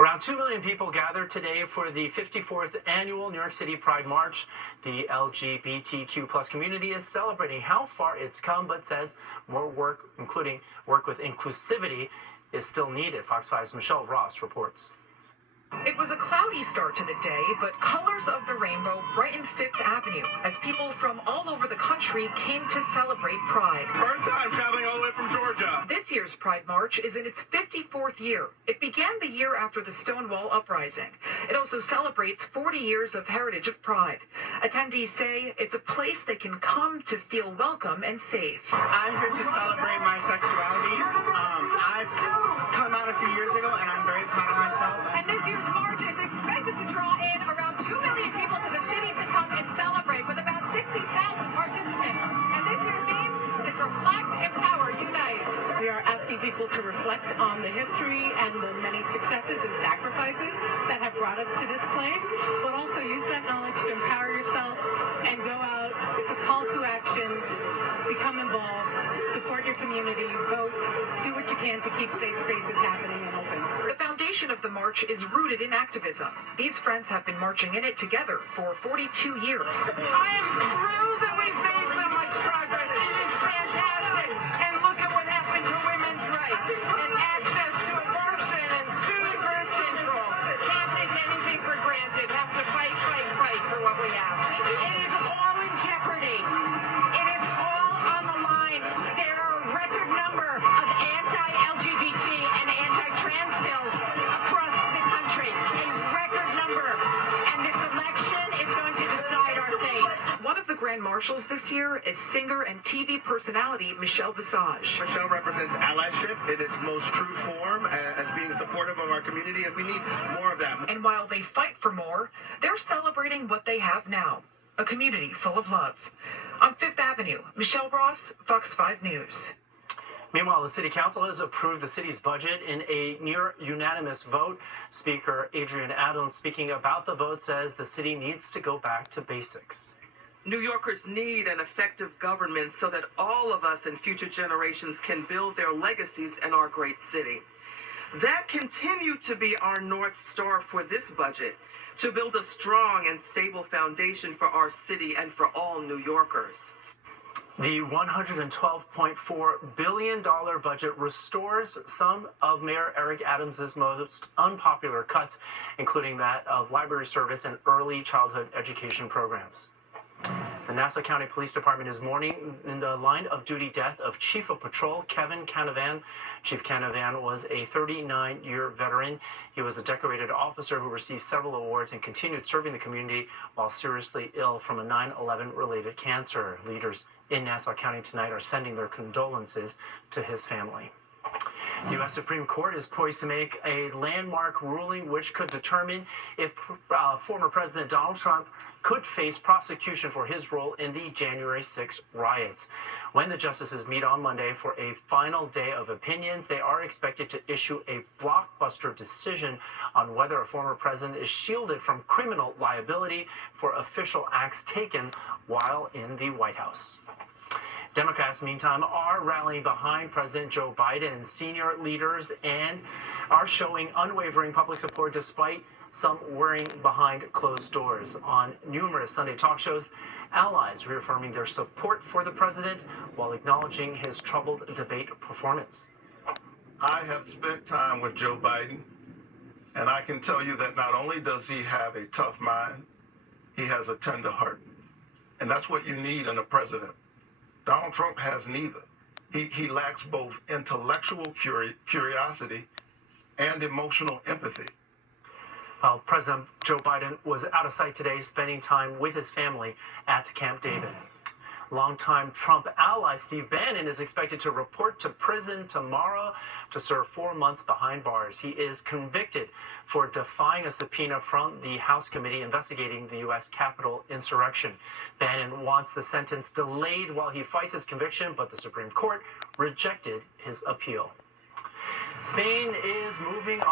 Around 2 million people gathered today for the 54th annual New York City Pride March. The LGBTQ plus community is celebrating how far it's come, but says more work, including work with inclusivity, is still needed. Fox 5's Michelle Ross reports. It was a cloudy start to the day, but colors of the rainbow brightened Fifth Avenue as people from all over the country came to celebrate Pride. First time traveling all the way from Georgia. This year's Pride March is in its 54th year. It began the year after the Stonewall Uprising. It also celebrates 40 years of heritage of Pride. Attendees say it's a place they can come to feel welcome and safe. I'm here to celebrate my sexuality. I've come out a few years ago, and I'm very proud of myself. And this year's march is expected to draw in around 2 million people to the city to come and celebrate, with about 60,000 participants. And this year's theme is Reflect, Empower, Unite. We are asking people to reflect on the history and the many successes and sacrifices that have brought us to this place, but also use that knowledge to empower yourself and go out. It's a call to action. Become involved, support your community, vote, do what you can to keep safe spaces happening and open. The foundation of the march is rooted in activism. These friends have been marching in it together for 42 years. I am thrilled that we've made so much progress. It is fantastic. And look at what happened to women's rights and access to abortion and student birth control. Can't take anything for granted. Have to fight for what we have. It is all in jeopardy. It is all on the line. There are a record number of anti-LGBT and anti-trans bills across the country. A record number. And this election is going to decide our fate. One of the Grand Marshals this year is singer and TV personality Michelle Visage. Michelle represents allyship in its most true form as being supportive of our community, and we need more of that. And while they fight for more, they're celebrating what they have now, a community full of love. On Fifth Avenue, Michelle Ross, Fox 5 News. Meanwhile, the City Council has approved the city's budget in a near unanimous vote. Speaker Adrienne Adams, speaking about the vote, says the city needs to go back to basics. New Yorkers need an effective government so that all of us and future generations can build their legacies in our great city. That continued to be our North Star for this budget, to build a strong and stable foundation for our city and for all New Yorkers. The $112.4 billion budget restores some of Mayor Eric Adams' most unpopular cuts, including that of library service and early childhood education programs. The Nassau County Police Department is mourning in the line of duty death of Chief of Patrol Kevin Canavan. Chief Canavan was a 39-year veteran. He was a decorated officer who received several awards and continued serving the community while seriously ill from a 9/11 related cancer. Leaders in Nassau County tonight are sending their condolences to his family. The U.S. Supreme Court is poised to make a landmark ruling which could determine if former President Donald Trump could face prosecution for his role in the January 6 riots. When the justices meet on Monday for a final day of opinions, they are expected to issue a blockbuster decision on whether a former president is shielded from criminal liability for official acts taken while in the White House. Democrats, meantime, are rallying behind President Joe Biden and senior leaders and are showing unwavering public support despite some worrying behind closed doors. On numerous Sunday talk shows, allies reaffirming their support for the president while acknowledging his troubled debate performance. I have spent time with Joe Biden, and I can tell you that not only does he have a tough mind, he has a tender heart. And that's what you need in a president. Donald Trump has neither. He lacks both intellectual curiosity and emotional empathy. Well, President Joe Biden was out of sight today, spending time with his family at Camp David. Longtime Trump ally Steve Bannon is expected to report to prison tomorrow to serve 4 months behind bars. He is convicted for defying a subpoena from the House committee investigating the U.S. Capitol insurrection. Bannon wants the sentence delayed while he fights his conviction, but the Supreme Court rejected his appeal. Spain is moving on.